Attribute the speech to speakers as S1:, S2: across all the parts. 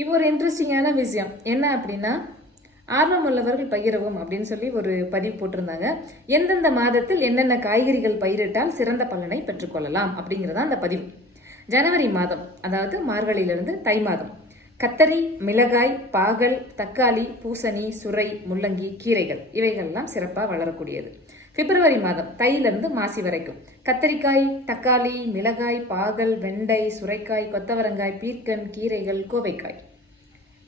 S1: இப்போ ஒரு இன்ட்ரெஸ்டிங்கான விஷயம். என்ன அப்படின்னா ஆர்வம் உள்ளவர்கள் பயிரவும் அப்படின்னு சொல்லி ஒரு பதிவு போட்டிருந்தாங்க. எந்தெந்த மாதத்தில் என்னென்ன காய்கறிகள் பயிரிட்டால் சிறந்த பலனை பெற்றுக்கொள்ளலாம் அப்படிங்கிறதா அந்த பதிவு. ஜனவரி மாதம் அதாவது மார்கழியிலிருந்து தை மாதம். கத்தரி மிளகாய் பாகல் தக்காளி பூசணி சுரை முள்ளங்கி கீரைகள். இவைகள்லாம் சிறப்பாக வளரக்கூடியது. பிப்ரவரி மாதம் தையிலிருந்து மாசி வரைக்கும். கத்தரிக்காய் தக்காளி மிளகாய் பாகல் வெண்டை சுரைக்காய் கொத்தவரங்காய் பீர்க்கன் கீரைகள் கோவைக்காய்.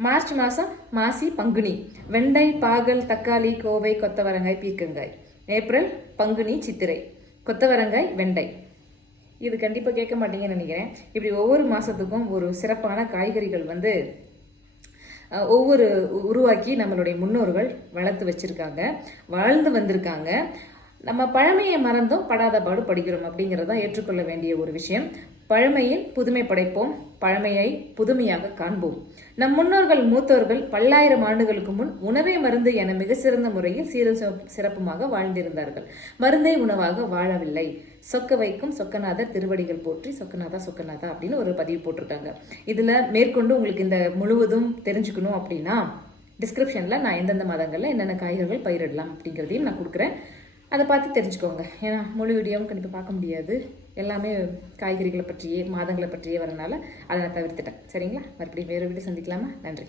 S1: மார்ச் மாதம் மாசி பங்குனி. வெண்டை பாகல் தக்காளி கோவை கொத்தவரங்காய் பீர்க்கங்காய். ஏப்ரல் பங்குனி சித்திரை. கொத்தவரங்காய் வெண்டை. இது கண்டிப்பாக கேட்க மாட்டீங்கன்னு நினைக்கிறேன். இப்படி ஒவ்வொரு மாதத்துக்கும் ஒரு சிறப்பான காய்கறிகள் வந்து ஒவ்வொரு உருவாக்கி நம்மளுடைய முன்னோர்கள் வளர்த்து வச்சுருக்காங்க. வாழ்ந்து வந்திருக்காங்க. நம்ம பழமையை மறந்தும் படாத பாடு படுகிறோம் அப்படிங்கிறது ஏற்றுக்கொள்ள வேண்டிய ஒரு விஷயம். பழமையில் புதுமை படைப்போம் பழமையை புதுமையாக காண்போம். நம் முன்னோர்கள் மூத்தோர்கள் பல்லாயிரம் ஆண்டுகளுக்கு முன் உணவே மருந்து என மிக சிறந்த முறையில் சீர சிறப்புமாக வாழ்ந்திருந்தார்கள். மருந்தை உணவாக வாழவில்லை. சொக்க வைக்கும் சொக்கநாதர் திருவடிகள் போற்றி சொக்கநாதா சொக்கநாதா அப்படின்னு ஒரு பதிவு போட்டிருக்காங்க. இதில் மேற்கொண்டு உங்களுக்கு இந்த முழுவதும் தெரிஞ்சுக்கணும் அப்படின்னா டிஸ்கிரிப்ஷனில் நான் எந்தெந்த மாதங்களில் என்னென்ன காய்கறிகள் பயிரிடலாம் அப்படிங்கிறதையும் நான் கொடுக்குறேன். அதை பார்த்து தெரிஞ்சுக்கோங்க. ஏன்னா முழு வீடியோவும் கண்டிப்பாக பார்க்க முடியாது. எல்லாமே காய்கறிகளை பற்றியே மாதங்களை பற்றியே வரனால அதை நான் தவிர்த்துட்டேன். சரிங்களா? மறுபடியும் வேறு வீடு சந்திக்கலாமா? நன்றி.